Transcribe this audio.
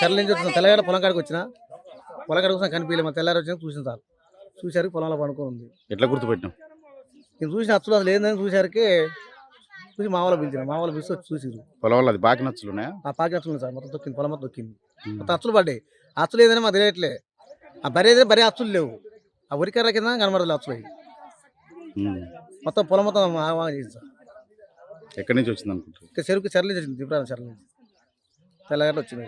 సర్ల నుంచి వచ్చిన తెల్లగాడ పొలం కాడికి వచ్చిన పొలం కాడికి వచ్చిన కనిపించలే మా తెల్లారి వచ్చిన చూసిన సార్ చూసారు పొలంలో పడుకొని ఉంది. ఎట్లా గుర్తుపెట్టినాం? నేను చూసిన అచ్చులు అసలు ఏందని చూసారికి చూసి మా వాళ్ళు పిలిచిన మా వాళ్ళు పిలిచి వచ్చి చూసిరు. పొలంలో అది బాకి నచ్చులు ఉన్నాయా? ఆ పాకి అచ్చులు సార్ మొత్తం తొక్కింది పొలం మొత్తం తొక్కింది మొత్తం అచ్చులు పడ్డాయి. అచ్చులు ఏదైనా మాకు తెలియట్లే. ఆ బరి అయితే బరీ అచ్చులు లేవు. ఆ ఉరికర్ర కింద కనబడలేదు అచ్చులు అవి మొత్తం పొలం మొత్తం చేసింది సార్. ఎక్కడి నుంచి వచ్చింది అనుకుంటారు? చెరుకు చెర్ల నుంచి వచ్చింది దిప్రాల చెర్ల నుంచి తెల్లగడ్డ వచ్చింది.